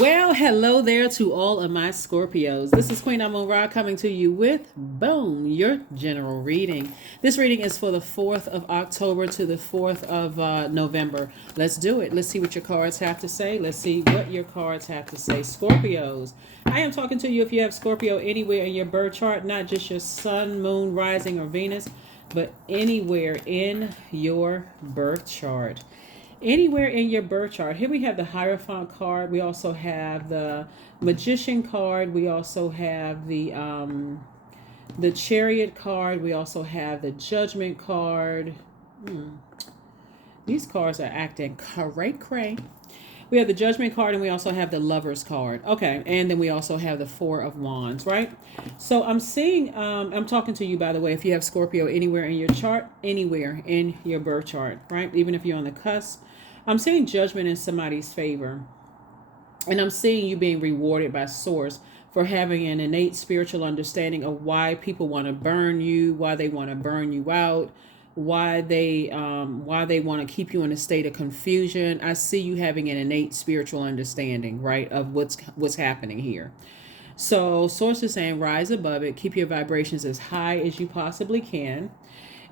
Well, hello there to all of my Scorpios. This is Queen Amun Ra coming to you with Boom, your general reading. This reading is for the 4th of October to the 4th of November. Let's do it. Let's see what your cards have to say. Let's see what your cards have to say. Scorpios. I am talking to you if you have Scorpio anywhere in your birth chart, not just your sun, moon, rising, or Venus, but anywhere in your birth chart. Anywhere in your birth chart. Here we have the Hierophant card. We also have the Magician card. We also have the Chariot card. We also have the Judgment card. These cards are acting cray. We have the Judgment card and we also have the Lover's card. Okay, and then we also have the Four of Wands, right? So I'm seeing, I'm talking to you, by the way, if you have Scorpio anywhere in your chart, anywhere in your birth chart, right? Even if you're on the cusp. I'm seeing judgment in somebody's favor. And I'm seeing you being rewarded by Source for having an innate spiritual understanding of why people want to burn you, why they want to burn you out, why they want to keep you in a state of confusion. I see you having an innate spiritual understanding, right, of what's happening here. So Source is saying rise above it, keep your vibrations as high as you possibly can,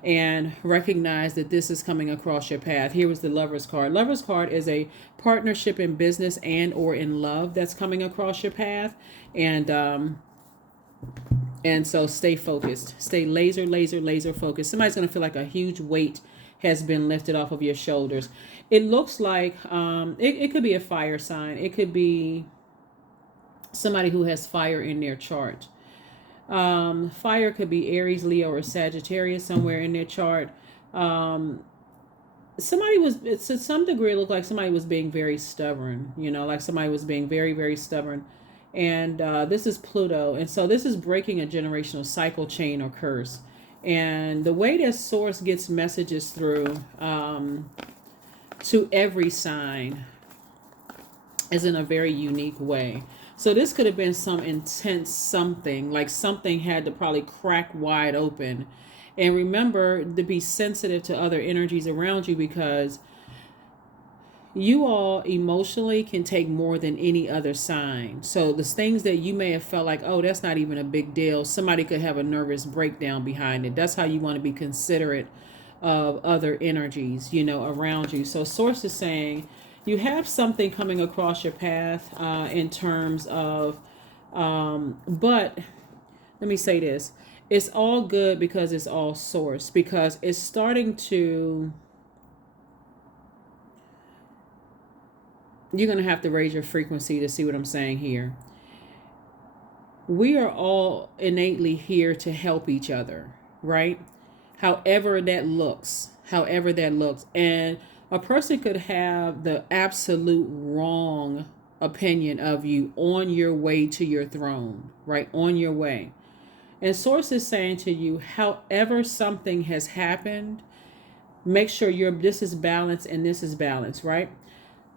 and recognize that this is coming across your path. Here was the Lover's card. Lover's card is a partnership in business and or in love that's coming across your path. And so stay focused. Stay laser focused. Somebody's going to feel like a huge weight has been lifted off of your shoulders. It looks like it could be a fire sign. It could be somebody who has fire in their chart. Fire could be Aries, Leo, or Sagittarius somewhere in their chart. Somebody was, to some degree, it looked like somebody was being very stubborn, like somebody was being very stubborn. And this is Pluto. And so this is breaking a generational cycle, chain, or curse. And the way that Source gets messages through to every sign is in a very unique way. So this could have been some intense something, like something had to probably crack wide open. And remember to be sensitive to other energies around you, because you all emotionally can take more than any other sign. So the things that you may have felt like, oh, that's not even a big deal, somebody could have a nervous breakdown behind it. That's how you want to be considerate of other energies, around you. So Source is saying you have something coming across your path in terms of, but let me say this. It's all good because it's all Source, because it's starting to, you're going to have to raise your frequency to see what I'm saying here. We are all innately here to help each other, right? However that looks. And a person could have the absolute wrong opinion of you on your way to your throne, right? On your way. And Source is saying to you, however something has happened, make sure this is balance and this is balance, right?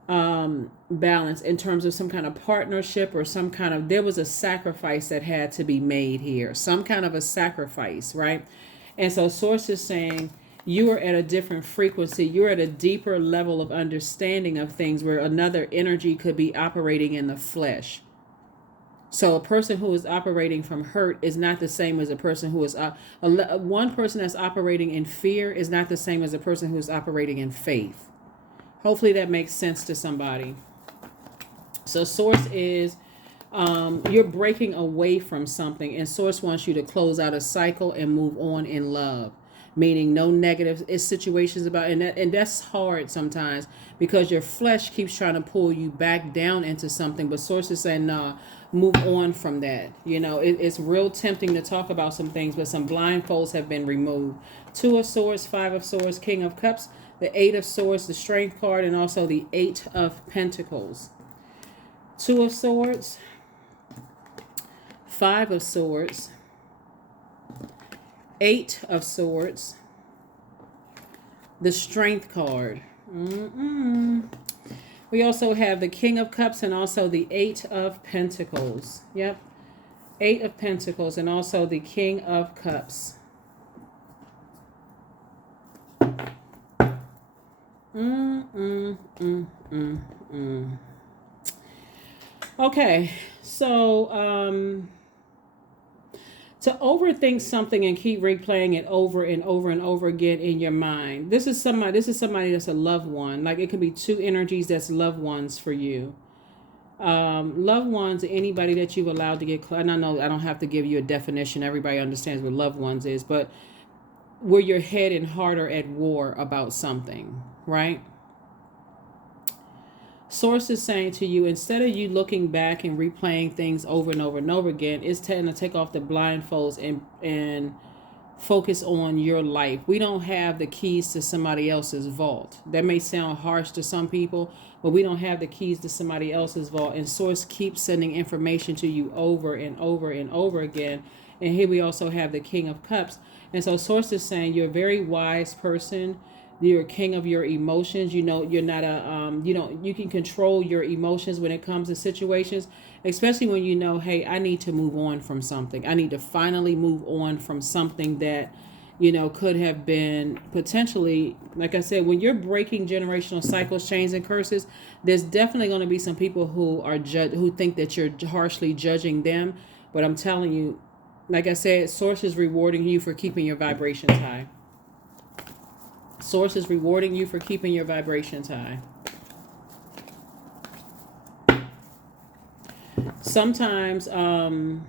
Balance in terms of some kind of partnership or some kind of, there was a sacrifice that had to be made here, some kind of a sacrifice, right? And so Source is saying you are at a different frequency. You're at a deeper level of understanding of things where another energy could be operating in the flesh. So a person who is operating from hurt is not the same as a person who is one person that's operating in fear is not the same as a person who is operating in faith. Hopefully that makes sense to somebody. So Source is, you're breaking away from something, and Source wants you to close out a cycle and move on in love. Meaning no negative situations about, and that's hard sometimes because your flesh keeps trying to pull you back down into something. But Source is saying, nah, move on from that. It's real tempting to talk about some things, but some blindfolds have been removed. Two of Swords, Five of Swords, King of Cups, the Eight of Swords, the Strength card, and also the Eight of Pentacles. Two of Swords, Five of Swords, Eight of Swords, the Strength card. We also have the King of Cups and also the Eight of Pentacles. Yep. Eight of Pentacles and also the King of Cups. Okay, so to overthink something and keep replaying it over and over and over again in your mind. This is somebody that's a loved one. Like it could be two energies that's loved ones for you. Loved ones, anybody that you've allowed to get close. And I know I don't have to give you a definition. Everybody understands what loved ones is, but where your head and heart are at war about something, right? Source is saying to you, instead of you looking back and replaying things over and over and over again, it's time to take off the blindfolds and focus on your life. We don't have the keys to somebody else's vault. That may sound harsh to some people, but we don't have the keys to somebody else's vault. And Source keeps sending information to you over and over and over again. And here we also have the King of Cups. And so Source is saying you're a very wise person. You're a king of your emotions. You know, you're not you can control your emotions when it comes to situations, especially when you know, hey, I need to move on from something. I need to finally move on from something that, could have been potentially, like I said, when you're breaking generational cycles, chains, and curses, there's definitely going to be some people who think that you're harshly judging them. But I'm telling you, like I said, Source is rewarding you for keeping your vibrations high. Source is rewarding you for keeping your vibrations high. Sometimes, because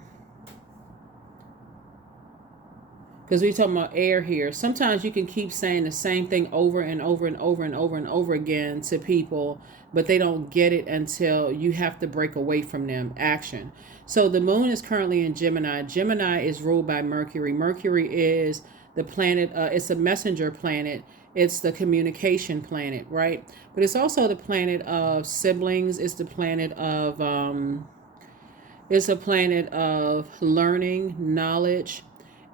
we're talking about air here, sometimes you can keep saying the same thing over and over and over and over and over again to people, but they don't get it until you have to break away from them. Action. So the moon is currently in Gemini. Gemini is ruled by Mercury. Mercury is the planet, it's a messenger planet. It's the communication planet, right? But it's also the planet of siblings. It's the planet of it's a planet of learning, knowledge.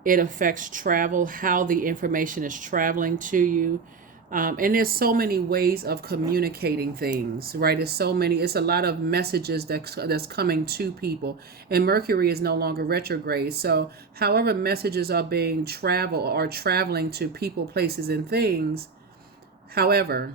It affects travel, how the information is traveling to you. And there's so many ways of communicating things, right? It's a lot of messages that's coming to people. And Mercury is no longer retrograde. So however messages are being traveling to people, places, and things, however,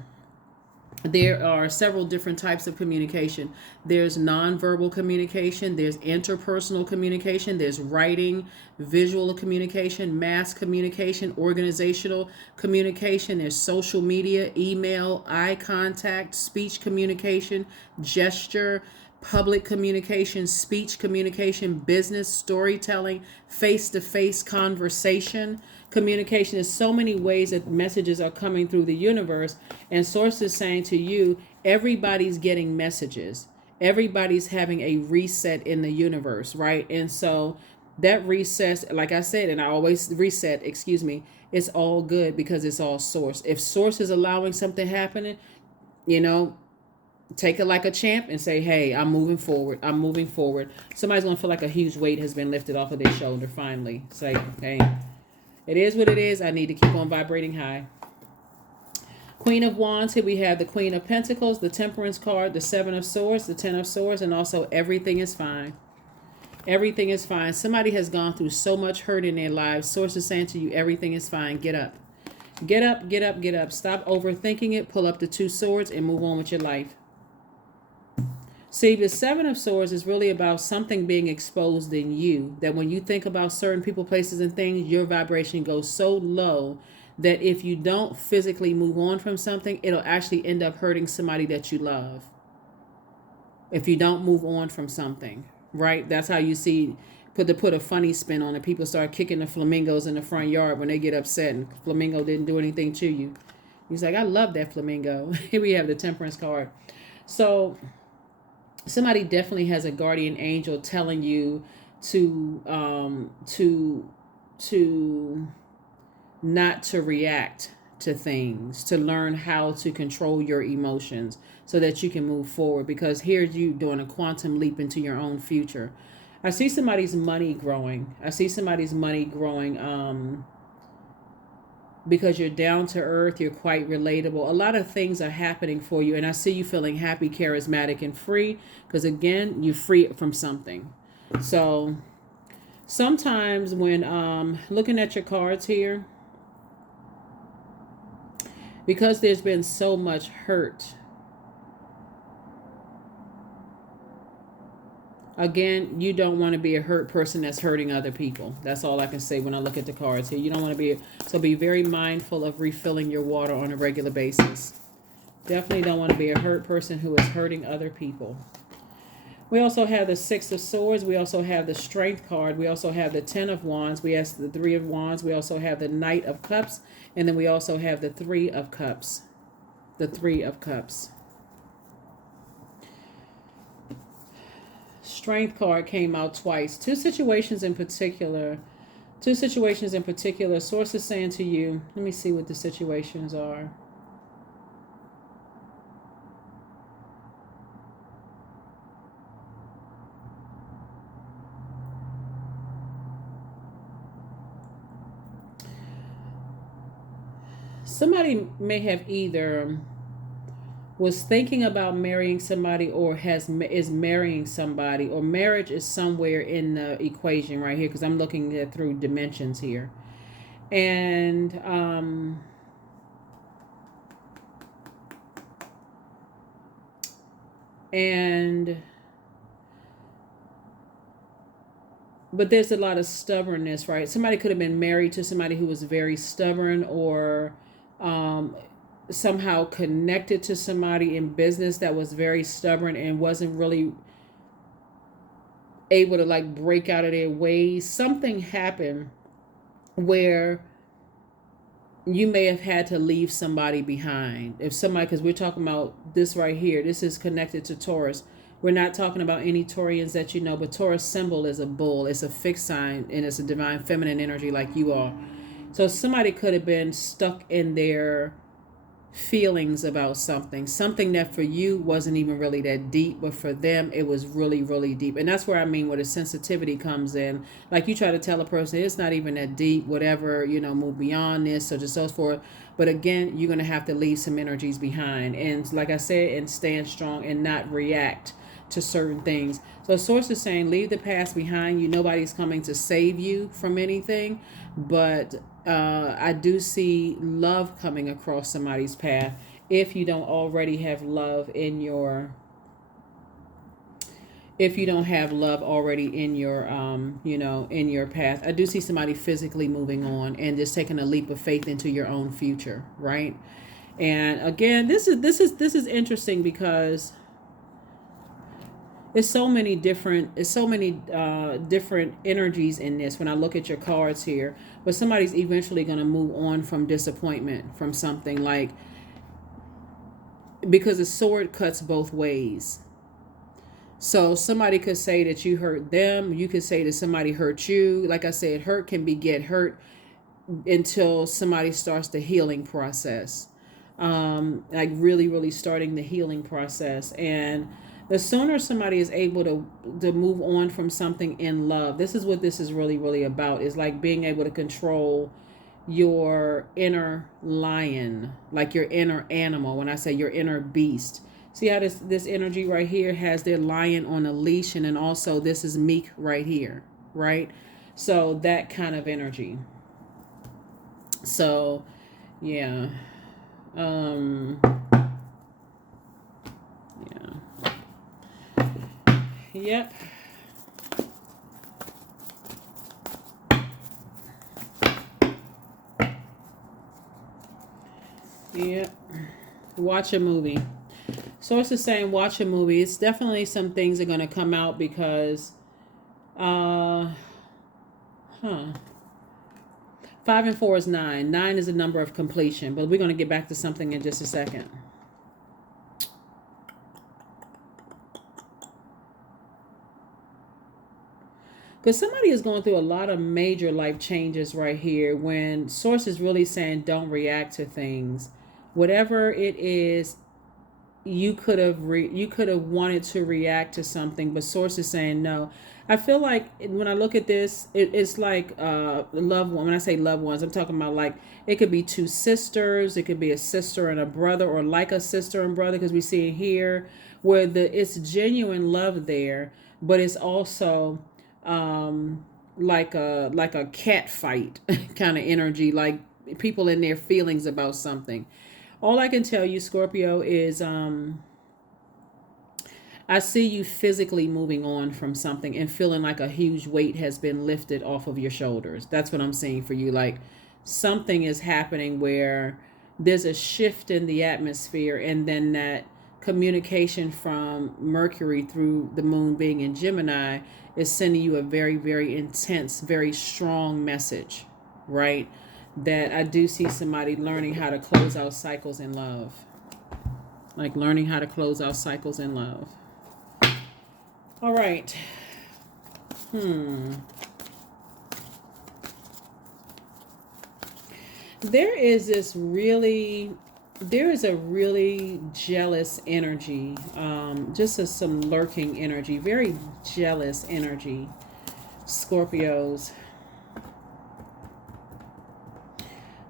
there are several different types of communication. There's nonverbal communication, there's interpersonal communication, there's writing, visual communication, mass communication, organizational communication, there's social media, email, eye contact, speech communication, gesture, public communication, speech communication, business, storytelling, face-to-face conversation. Communication is so many ways that messages are coming through the universe, and Source is saying to you, everybody's getting messages. Everybody's having a reset in the universe, right? And so that reset, like I said, and I always reset, it's all good because it's all Source. If Source is allowing something happening, take it like a champ and say, hey, I'm moving forward. I'm moving forward. Somebody's going to feel like a huge weight has been lifted off of their shoulder finally. Say, hey, it is what it is. I need to keep on vibrating high. Queen of Wands. Here we have the Queen of Pentacles, the Temperance card, the Seven of Swords, the Ten of Swords, and also everything is fine. Everything is fine. Somebody has gone through so much hurt in their lives. Source is saying to you, everything is fine. Get up. Get up, get up, get up. Stop overthinking it. Pull up the Two Swords and move on with your life. See, the Seven of Swords is really about something being exposed in you, that when you think about certain people, places, and things, your vibration goes so low that if you don't physically move on from something, it'll actually end up hurting somebody that you love. If you don't move on from something, right? That's how you see, put a funny spin on it. People start kicking the flamingos in the front yard when they get upset and flamingo didn't do anything to you. He's like, I love that flamingo. Here we have the Temperance card. So somebody definitely has a guardian angel telling you to not to react to things, to learn how to control your emotions so that you can move forward, because here's you doing a quantum leap into your own future. I see somebody's money growing. Because you're down to earth, you're quite relatable. A lot of things are happening for you, and I see you feeling happy, charismatic, and free, because again, you're free from something. So sometimes when looking at your cards here, because there's been so much hurt, Again, you don't want to be a hurt person that's hurting other people. That's all I can say when I look at the cards here. You don't want to be, so be very mindful of refilling your water on a regular basis. Definitely don't want to be a hurt person who is hurting other people. We also have the Six of Swords. We also have the Strength card. We also have the Ten of Wands. We have the Three of Wands. We also have the Knight of Cups. And then we also have the Three of Cups. The Three of Cups. Strength card came out twice. Two situations in particular. Source is saying to you, let me see what the situations are. Somebody may have either was thinking about marrying somebody or is marrying somebody, or marriage is somewhere in the equation right here, because I'm looking at through dimensions here. And but there's a lot of stubbornness, right? Somebody could have been married to somebody who was very stubborn, or somehow connected to somebody in business that was very stubborn and wasn't really able to like break out of their ways. Something happened where you may have had to leave somebody behind. If somebody, because we're talking about this right here, this is connected to Taurus. We're not talking about any Taurians that you know, but Taurus symbol is a bull. It's a fixed sign, and it's a divine feminine energy like you are. So somebody could have been stuck in their feelings about something that for you wasn't even really that deep, but for them it was really, really deep. And that's where I mean where the sensitivity comes in. Like you try to tell a person it's not even that deep, whatever, move beyond this, so just so forth. But again, you're going to have to leave some energies behind, and like I said, and stand strong and not react to certain things. So source is saying leave the past behind you. Nobody's coming to save you from anything, but I do see love coming across somebody's path. If you don't already have love in your, if you don't have love already in your, in your path, I do see somebody physically moving on and just taking a leap of faith into your own future, right? And again, this is interesting because it's so many different different energies in this when I look at your cards here. But somebody's eventually going to move on from disappointment, from something, like, because the sword cuts both ways. So somebody could say that you hurt them. You could say that somebody hurt you. Like I said, hurt can get hurt until somebody starts the healing process. Like really, really starting the healing process. And the sooner somebody is able to move on from something in love, this is what this is really, really about, is like being able to control your inner lion, like your inner animal. When I say your inner beast, see how this energy right here has their lion on a leash, and then also this is meek right here, right? So that kind of energy. So yeah. Yep. Yep. Watch a movie. Source is saying watch a movie. It's definitely some things are going to come out because 5 and 4 is 9. 9 is a number of completion, but we're going to get back to something in just a second. Because somebody is going through a lot of major life changes right here, when source is really saying don't react to things. Whatever it is, you could have wanted to react to something, but source is saying no. I feel like when I look at this, it's like loved one. When I say loved ones, I'm talking about like it could be two sisters, it could be a sister and a brother, or like a sister and brother, because we see it here where it's genuine love there, but it's also like a cat fight kind of energy, like people in their feelings about something. All I can tell you, Scorpio, is I see you physically moving on from something and feeling like a huge weight has been lifted off of your shoulders. That's what I'm seeing for you. Like something is happening where there's a shift in the atmosphere, and then that communication from Mercury through the moon being in Gemini is sending you a very, very intense, very strong message, right? That I do see somebody learning how to close out cycles in love. Like learning how to close out cycles in love. All right. There is a really jealous energy, some lurking energy, very jealous energy, Scorpios.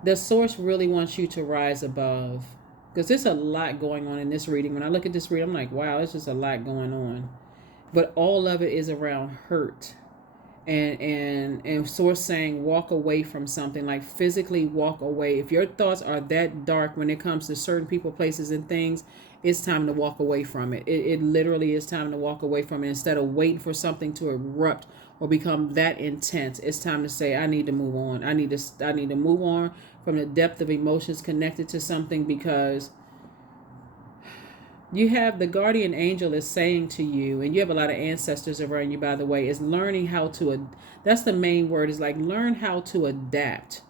The source really wants you to rise above, because there's a lot going on in this reading. When I look at this reading, I'm like, wow, there's just a lot going on. But all of it is around hurt. And source saying walk away from something, like physically walk away. If your thoughts are that dark when it comes to certain people, places, and things, it's time to walk away from it. It literally is time to walk away from it. Instead of waiting for something to erupt or become that intense, it's time to say, I need to move on. I need to move on from the depth of emotions connected to something, because you have the guardian angel is saying to you, and you have a lot of ancestors around you, by the way, is learning how to, that's the main word, is like learn how to adapt,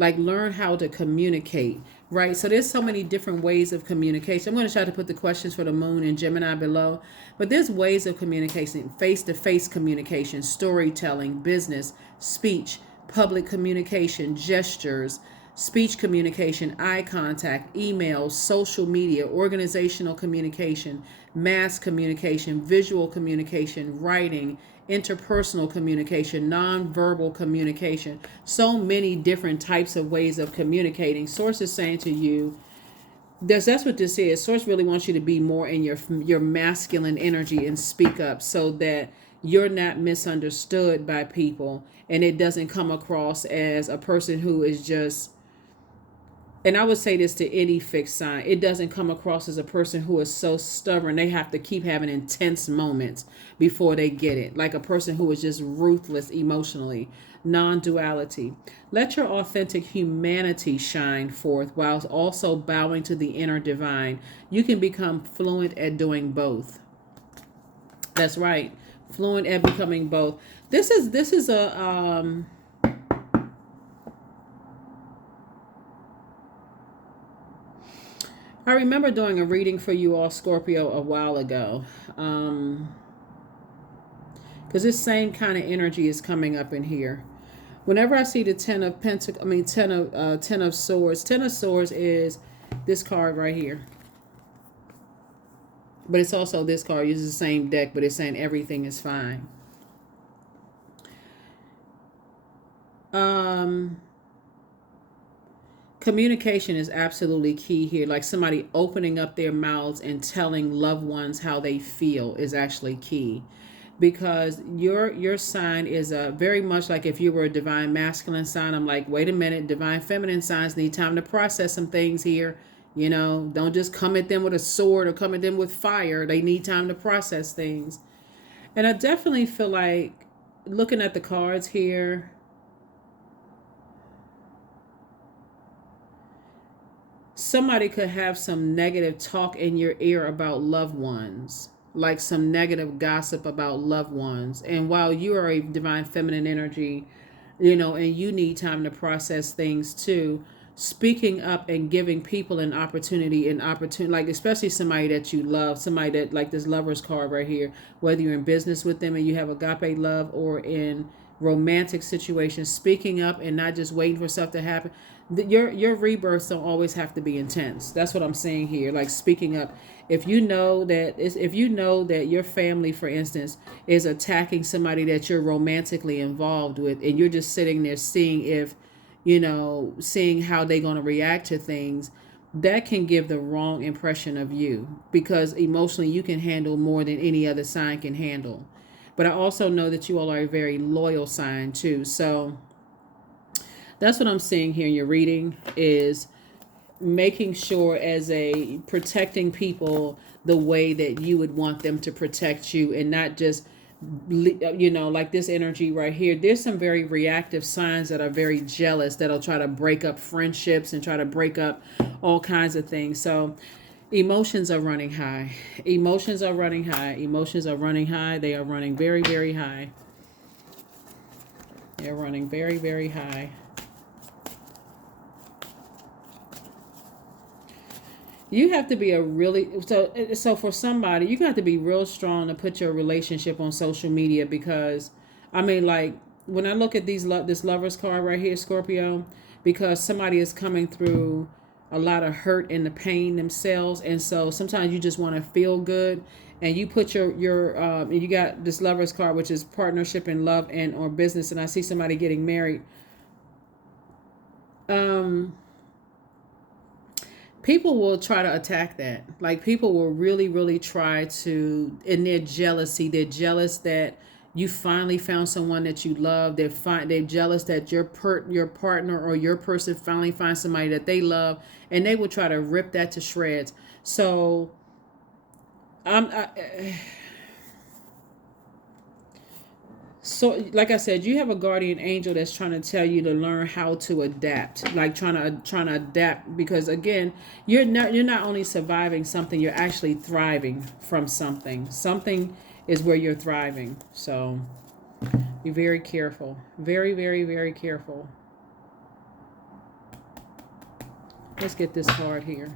like learn how to communicate, right? So there's so many different ways of communication. I'm going to try to put the questions for the moon and Gemini below, but there's ways of communication: face-to-face communication, storytelling, business, speech, public communication, gestures, speech communication, eye contact, emails, social media, organizational communication, mass communication, visual communication, writing, interpersonal communication, nonverbal communication. So many different types of ways of communicating. Source is saying to you, that's what this is. Source really wants you to be more in your masculine energy and speak up, so that you're not misunderstood by people, and it doesn't come across as a person who is just, and I would say this to any fixed sign, it doesn't come across as a person who is so stubborn they have to keep having intense moments before they get it. Like a person who is just ruthless emotionally. Non-duality. Let your authentic humanity shine forth while also bowing to the inner divine. You can become fluent at doing both. That's right. Fluent at becoming both. This is a I remember doing a reading for you all, Scorpio, a while ago, because this same kind of energy is coming up in here. Whenever I see the ten of swords. Ten of swords is this card right here, but it's also this card. Uses the same deck, but it's saying everything is fine. Communication is absolutely key here. Like somebody opening up their mouths and telling loved ones how they feel is actually key, because your sign is very much like if you were a divine masculine sign. I'm like, wait a minute, divine feminine signs need time to process some things here. You know, don't just come at them with a sword or come at them with fire. They need time to process things. And I definitely feel like, looking at the cards here, somebody could have some negative talk in your ear about loved ones, like some negative gossip about loved ones. And while you are a divine feminine energy, you know, and you need time to process things too, speaking up and giving people an opportunity, like especially somebody that you love, somebody that, like this Lover's card right here, whether you're in business with them and you have agape love, or in romantic situations, speaking up and not just waiting for stuff to happen. Your rebirths don't always have to be intense. That's what I'm saying here. Like speaking up. If you know that your family, for instance, is attacking somebody that you're romantically involved with, and you're just sitting there seeing how they're going to react to things, that can give the wrong impression of you, because emotionally you can handle more than any other sign can handle. But I also know that you all are a very loyal sign too. So that's what I'm seeing here in your reading is making sure as a protecting people the way that you would want them to protect you, and not just like this energy right here. There's some very reactive signs that are very jealous, that'll try to break up friendships and try to break up all kinds of things. So emotions are running high. Emotions are running high. Emotions are running high. They are running very, very high. They're running very, very high. You have to be a really, so for somebody, you have to be real strong to put your relationship on social media, because I mean, like, when I look at this lovers card right here, Scorpio, because somebody is coming through a lot of hurt and the pain themselves, and so sometimes you just want to feel good, and you put you got this lovers card, which is partnership in love and or business, and I see somebody getting married. um People will try to attack that. Like, people will really, really try to, in their jealousy, they're jealous that you finally found someone that you love. They're jealous that your partner or your person finally finds somebody that they love, and they will try to rip that to shreds. So I, so like I said, you have a guardian angel that's trying to tell you to learn how to adapt, like trying to adapt, because again, you're not only surviving something, you're actually thriving from something is where you're thriving. So be very careful, very, very, very careful. Let's get this card here.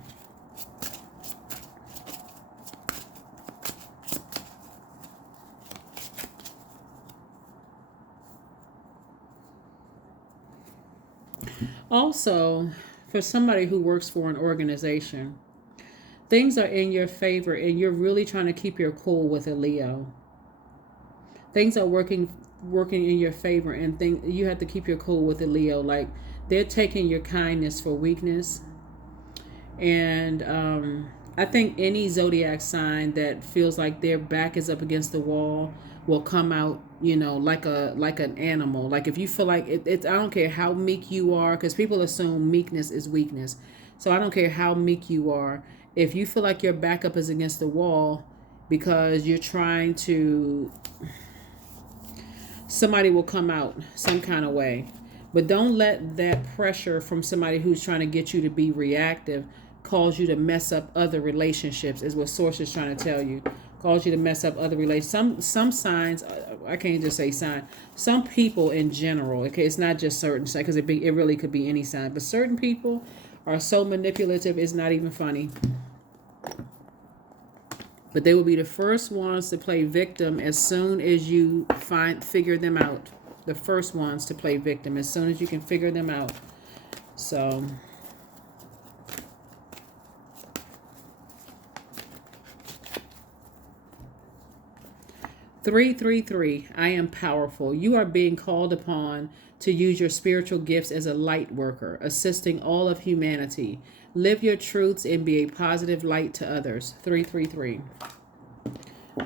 Also, for somebody who works for an organization, things are in your favor and you're really trying to keep your cool with a Leo. Things are working in your favor, and you have to keep your cool with a Leo. Like, they're taking your kindness for weakness. And I think any zodiac sign that feels like their back is up against the wall will come out, like an animal. Like, if you feel like I don't care how meek you are, because people assume meekness is weakness. So I don't care how meek you are. If you feel like your back up is against the wall because you're trying to, somebody will come out some kind of way. But don't let that pressure from somebody who's trying to get you to be reactive cause you to mess up other relationships, is what source is trying to tell you. Cause you to mess up other relations. Some signs, I can't just say sign. Some people in general, okay, it's not just certain signs, because it really could be any sign. But certain people are so manipulative, it's not even funny. But they will be the first ones to play victim as soon as you figure them out. The first ones to play victim as soon as you can figure them out. So 333, I am powerful. You are being called upon to use your spiritual gifts as a light worker, assisting all of humanity. Live your truths and be a positive light to others. 333.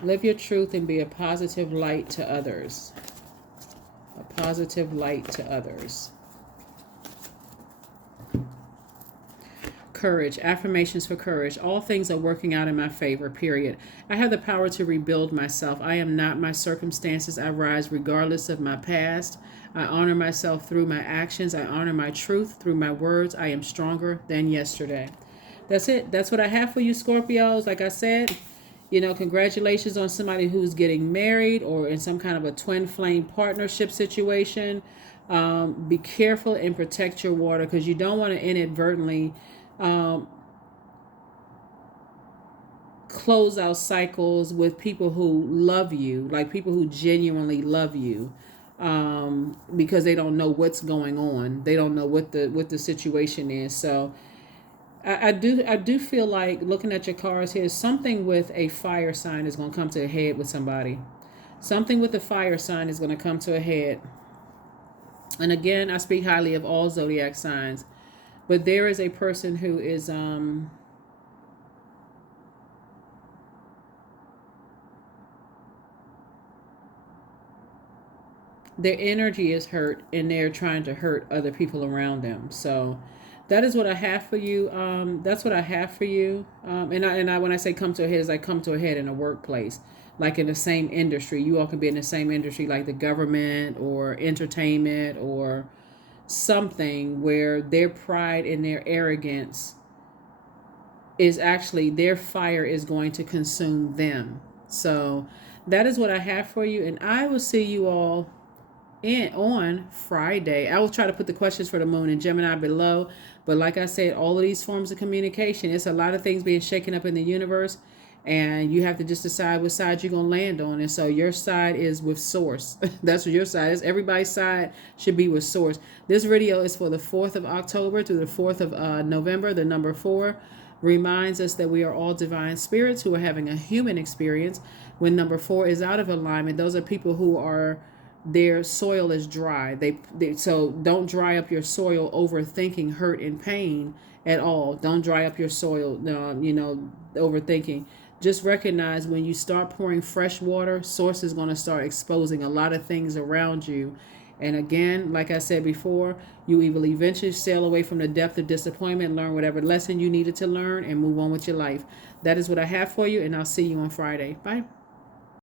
Live your truth and be a positive light to others. A positive light to others. Courage. Affirmations for courage. All things are working out in my favor, period. I have the power to rebuild myself. I am not my circumstances. I rise regardless of my past. I honor myself through my actions. I honor my truth through my words. I am stronger than yesterday. That's it. That's what I have for you, Scorpios. Like I said, congratulations on somebody who's getting married or in some kind of a twin flame partnership situation. Be careful and protect your water, because you don't want to inadvertently close out cycles with people who love you, like people who genuinely love you, because they don't know what's going on. They don't know what the situation is. So I do feel like, looking at your cards here, something with a fire sign is going to come to a head with somebody. Something with a fire sign is going to come to a head. And again, I speak highly of all zodiac signs. But there is a person who is their energy is hurt, and they're trying to hurt other people around them. So That is what I have for you. That's what I have for you. And I when I say come to a head, is like come to a head in a workplace, like in the same industry. You all can be in the same industry, like the government or entertainment or something, where their pride and their arrogance is actually, their fire is going to consume them. So that is what I have for you, and I will see you all in on Friday. I will try to put the questions for the moon and Gemini below. But like I said, all of these forms of communication, it's a lot of things being shaken up in the universe. And you have to just decide what side you're going to land on. And so your side is with source. That's what your side is. Everybody's side should be with source. This video is for the 4th of October through the 4th of November. The number 4 reminds us that we are all divine spirits who are having a human experience. When number 4 is out of alignment, those are people who are, their soil is dry. So don't dry up your soil overthinking hurt and pain at all. Don't dry up your soil, overthinking. Just recognize when you start pouring fresh water, source is going to start exposing a lot of things around you. And again, like I said before, you will eventually sail away from the depth of disappointment, learn whatever lesson you needed to learn, and move on with your life. That is what I have for you, and I'll see you on Friday. Bye.